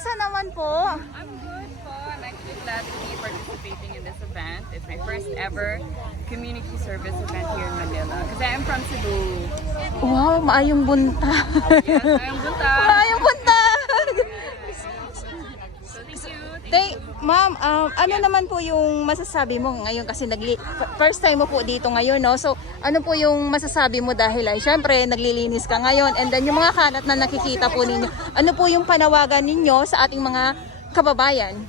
Kamusta naman po? I'm good po. I'm actually glad to be participating in this event. It's my first ever community service event here in Manila. Because I'm from Cebu. Wow, maayong bunta. Yes, I'm Bunta. Maayong bunta! So thank you. Ma'am, ano naman po yung masasabi mo ngayon kasi first time mo po dito ngayon, no? So, ano po yung masasabi mo dahil ay syempre naglilinis ka ngayon and then yung mga kalat na nakikita po ninyo, ano po yung panawagan ninyo sa ating mga kababayan?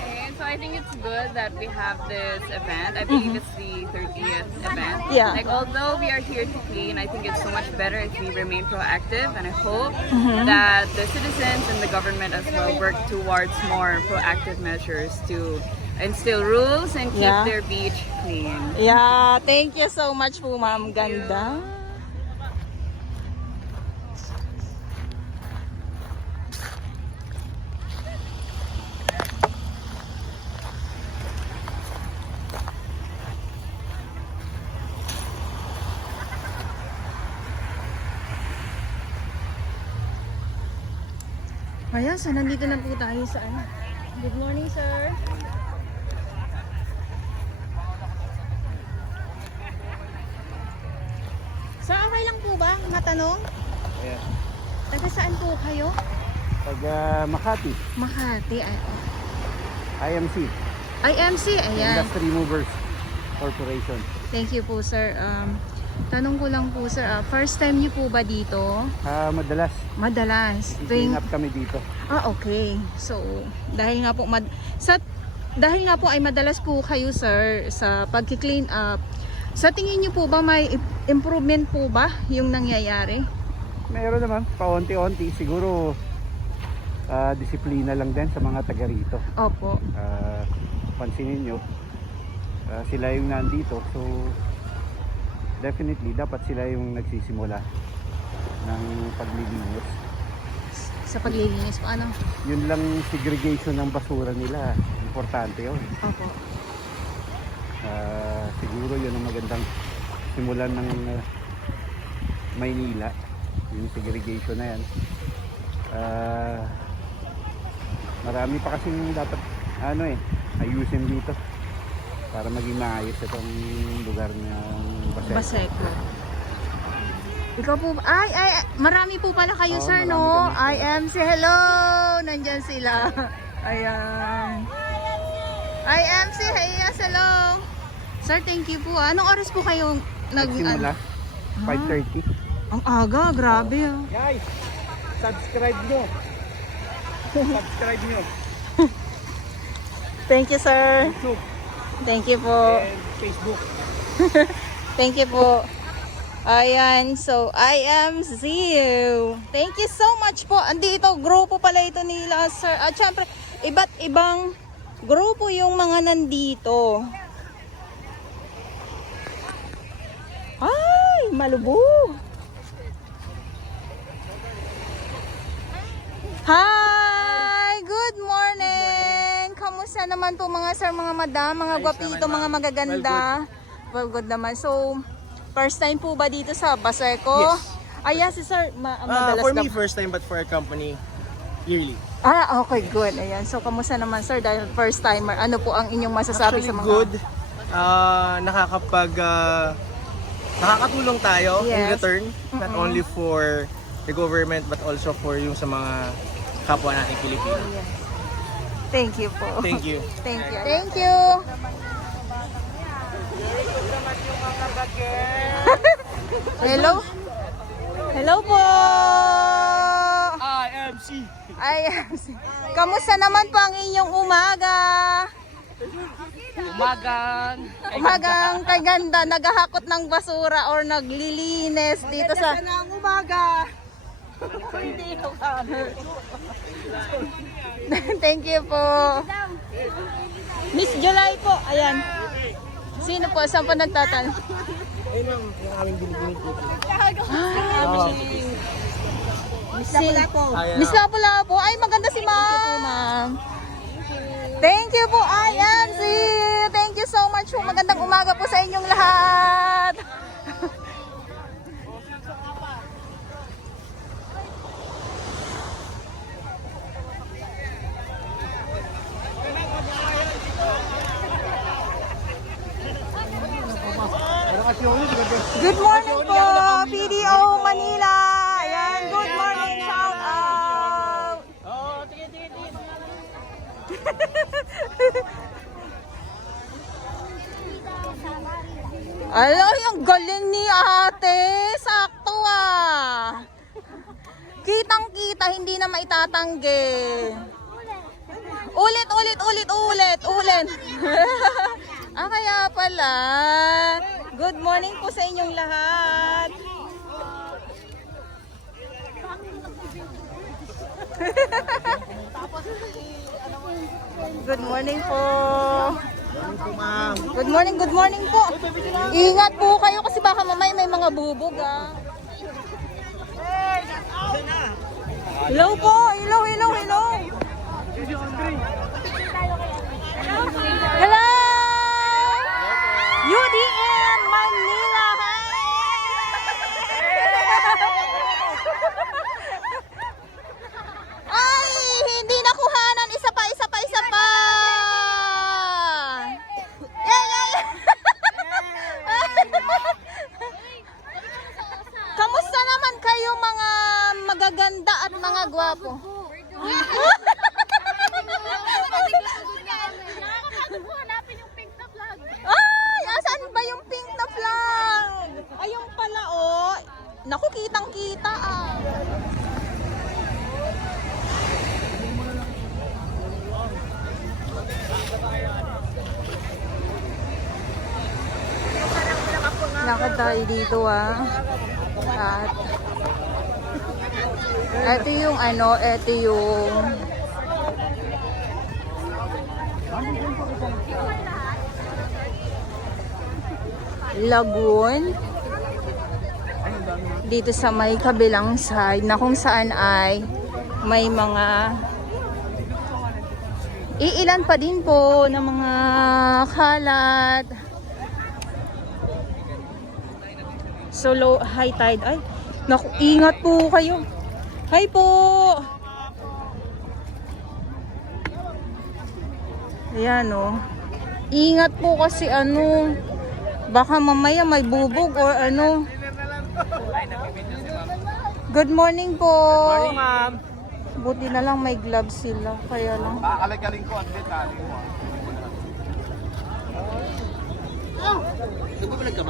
Okay, so I think it's good that we have this event. I believe it's the 30th event. Yeah. Like, although we are here to clean, I think it's so much better if we remain proactive. And I hope that the citizens and the government as well work towards more proactive measures to instill rules and keep Yeah. their beach clean. Yeah, thank you so much po, ma'am. Ganda. Ayan, so nandito na po tayo sa ano. Good morning, sir. Sir, okay lang po ba matanong? Ayan. Taga saan po kayo? Taga Makati, Makati. IMC, IMC, ayan. Industry Movers Corporation. Thank you po, sir. Tanong ko lang po, sir. First time niyo po ba dito? Madalas, Madalas. clean up kami dito. Okay. So, dahil nga po dahil nga po ay madalas po kayo, sir, sa pagki-clean up. Sa tingin niyo po ba may improvement po ba yung nangyayari? Meron naman, paunti-unti. Siguro, disiplina lang din sa mga taga rito. Opo. Pansinin nyo, sila yung nandito. So, definitely, dapat sila yung nagsisimula ng paglilinis. Sa paglilinis po, ano? Yun lang segregation ng basura nila. Importante yun. Opo. Siguro yun ang magandang simulan ng Maynila, yung segregation na yan. Marami pa kasing dapat ayusin dito para maging maayos itong lugar ng Baseco. Ikaw po, marami po pala kayo, Oo, sir, marami no? kami. IMC, hello! Nandyan sila. Ayan. IMC, hey, hello! Sir, thank you po. Anong oras po kayo Nagsimula, 5:30. Ang aga, grabe. Oh. Guys, subscribe nyo. Subscribe nyo. Thank you, sir. YouTube Thank you po. and Facebook. Thank you po. Ayan, so I am Ziu. Thank you so much po. Andito, grupo pala ito nila, sir. At syempre, iba't ibang grupo yung mga nandito. Ay, malubog. Hi! Good morning! Kamusta naman po mga sir, mga madam, mga gwapito, mga magaganda? Well, good naman. So, first time po ba dito sa Baseco? Yes. Ayan, si sir, madalas For ka- me, first time, but for our company, yearly. Okay, good. Ayan. So, kamusta naman sir, dahil first timer, ano po ang inyong masasabi Actually, sa mga... good. Nakakatulong tayo in Yes. return, not only for the government, but also for yung sa mga kapwa nating Pilipino. Yes. Thank you po. Thank you. Thank you. Thank you. Hello? Hello po! IMC! IMC. Kamusta naman po ang inyong umaga? Umagang kaganda, naghahakot ng basura or naglilinis dito sa... Ang umaga. Hindi ko Thank you po. Miss July po, ayan. Sino po? Saan po nagtatanong? Ayun lang, yung aming binibini po. Miss Lapu-Lapu. Ay, maganda si ma'am. Thank you po, IMC. Thank you so much po. Magandang umaga po sa inyong lahat. Good morning po, PDO Manila. Ayan, good morning, shout out. Alam, yung galing ni ate. Sakto ah. Kitang-kita, hindi na maitatanggi. Ulit. Kaya pala. Good morning po sa inyong lahat. Good morning po. Good morning po. Ingat po kayo kasi baka mamaya may mga bubog ah. Hello po, hello. Hello! UDM Manila! Ay, hindi nakuhanan. Isa pa. Yay! Kamusta naman kayo mga magaganda at mga gwapo? Ay, asan ba yung pink na flag? Ayun pala oh. Naku, kitang-kita ah. Lakad tayo dito ah. At ito yung lagoon dito sa may kabilang side na kung saan ay may mga iilan pa din po na mga kalat. So low, high tide. Ay, naku, ingat po kayo. Hi po! Ayan o. Ingat po kasi baka mamaya may bubog or ano. Good morning po. Good morning, ma'am. Buti na lang may gloves sila. Kaya lang. Kakalagaling ko at detali mo.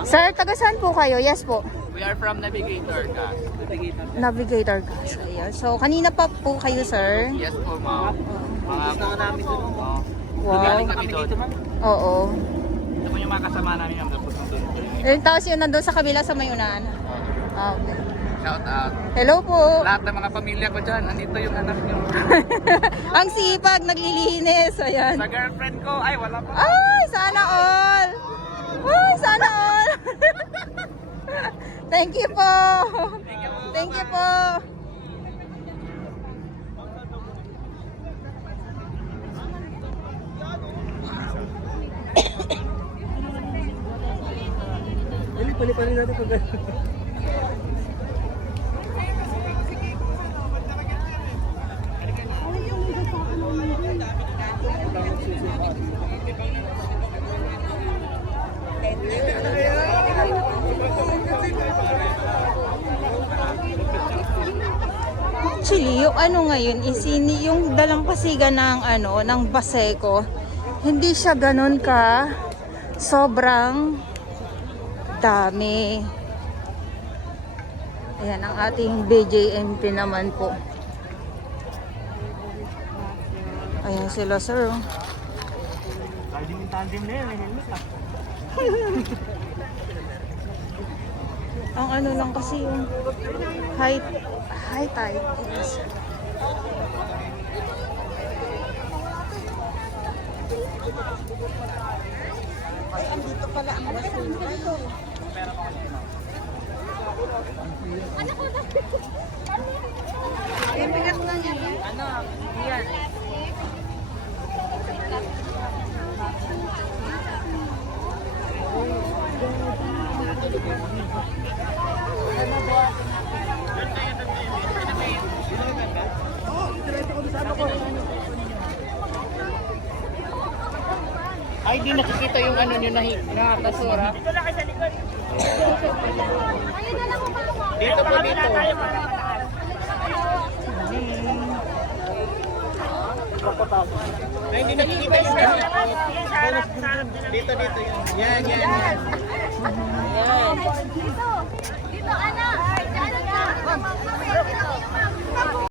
Sir, taga saan po kayo? Yes po. We are from Navigator Gas. Navigator Gas. Ayan. So, kanina pa po kayo, sir? Yes po, ma'am. Gusto na namin doon. Wow. Kami dito, ma'am. Oo. Ito po yung mga kasama namin ang doon. Tapos yun nandun sa kabila sa mayunan. Okay. Shout out. Hello po. Lahat ng mga pamilya ko dyan, andito yung anak nyo. Ang sipag, naglilinis. Ayan. Sa girlfriend ko, ay wala pa. Ay, sana all. Ay, sana all. Thank you po. Thank you po. Pali natin pag Actually, yung ngayon is yung dalampasigan ng ng Baseco, hindi siya ganun ka sobrang dami. Ayan ang ating BJMP naman po. Ayan sila, sir. tandem na yan, may helmet ah. Ang lang kasi yung high tide is Andito pala ang basura. Bigat na niya. Yan. Ay, di nakikita yung ano nyo na basura. Dito lang kayo sa likod. Dito po dito. Ay, hindi nakikita yung dito, dito. Yan, yan, yan. Dito, anak. Dito, anak.